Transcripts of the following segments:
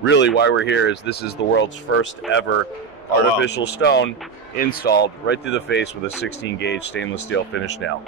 really why we're here is this is the world's first ever artificial stone installed right through the face with a 16 gauge stainless steel finish nail.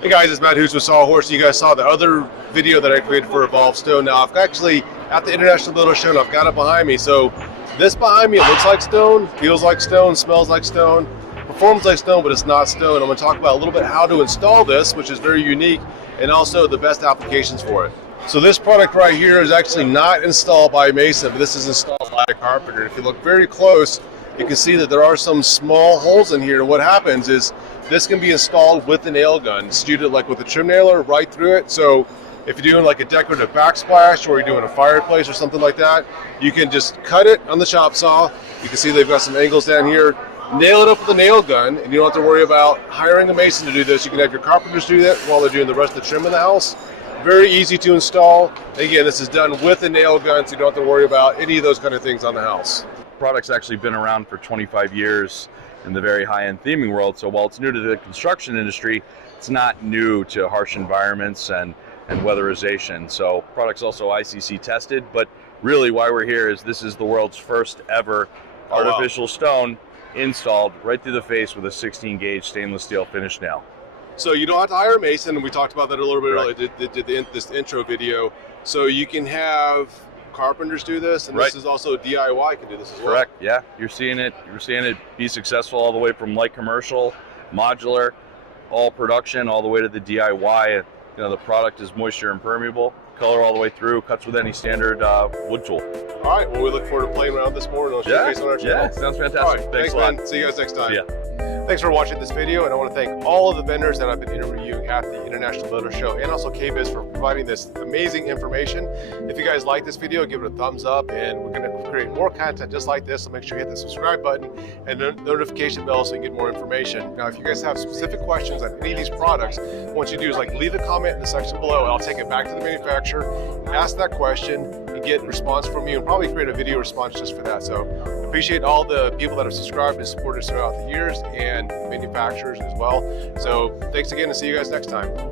Hey guys, it's Matt Hoos with Sawhorse. You guys saw the other video that I created for Evolved Stone. Now I've actually at the International Builder Show and I've got it behind me. So this behind me, it looks like stone, feels like stone, smells like stone, performs like stone, but it's not stone. I'm going to talk about a little bit how to install this, which is very unique, and also the best applications for it. So this product right here is actually not installed by a mason, but this is installed by a carpenter. If you look very close, you can see that there are some small holes in here. And what happens is this can be installed with the nail gun. It's it like with a trim nailer right through it. So if you're doing like a decorative backsplash or you're doing a fireplace or something like that, you can just cut it on the chop saw. You can see they've got some angles down here. Nail it up with a nail gun, and you don't have to worry about hiring a mason to do this. You can have your carpenters do that while they're doing the rest of the trim in the house. Very easy to install. Again, this is done with a nail gun, so you don't have to worry about any of those kind of things on the house. The product's actually been around for 25 years in the very high-end theming world, so while it's new to the construction industry, it's not new to harsh environments and weatherization. So product's also ICC tested, but really why we're here is this is the world's first ever artificial stone installed right through the face with a 16 gauge stainless steel finish nail. So you don't have to hire a mason, and we talked about that a little bit earlier, did this intro video. So you can have carpenters do this, and this is also DIY can do this as well. Correct, yeah. You're seeing it be successful all the way from light commercial, modular, all production, all the way to the DIY. You know, the product is moisture impermeable, color all the way through, cuts with any standard wood tool. All right, well, we look forward to playing around this more and I'll showcase on our channel. Yeah, sounds fantastic. All right, Thanks a lot. man. See you guys next time. See ya. Thanks for watching this video, and I want to thank all of the vendors that I've been interviewing at the International Builder Show, and also KBIS for providing this amazing information. If you guys like this video, give it a thumbs up, and we're going to create more content just like this, so make sure you hit the subscribe button and the notification bell so you can get more information. Now, if you guys have specific questions on any of these products, what you do is leave a comment in the section below, and I'll take it back to the manufacturer, ask that question, and get a response from you, and probably create a video response just for that. So appreciate all the people that have subscribed and supported us throughout the years, and manufacturers as well. So thanks again, and see you guys next time.